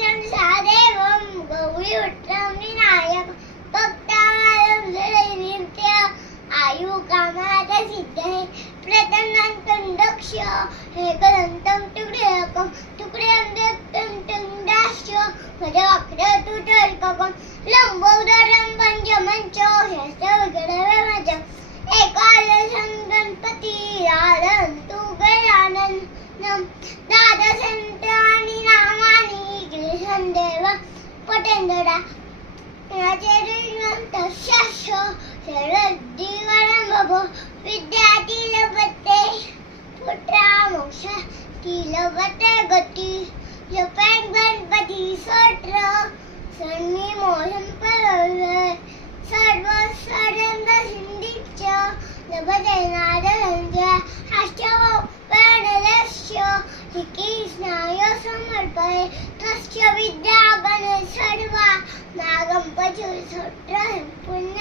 संसारेवं गौरीपुत्रं विनायकं भक्तानां नित्य आयुकामात् सिद्धये प्रतन्नान्तं दक्ष एकदन्तं तुर्यकं तुक्रियं दत्तं तुङ्गाश्च वक्रतुतर्ककं लम्बोदरं पञ्चमं च षष्ठविग्रहमजम् एकादशं गणपतिराधन्तु गजाननं द्वादशान्तानि नामानि गृहन्देव पठेन्द्रा तस्य शरद्दीवनं भवो विद्यार्थी लभते पुत्रामोक्षार्थी लभते गती जपेन गणपती स्तोत्र सन्निमोहं परवे सर्व सर्वंग सिद्धिश्च लभते नारदञ्च अष्टौ प्रणलस्य श्रीकृष्णाय समर्पये तस्य विद्यागणे सर्वा नागं पशुस्तोत्रं पुण्य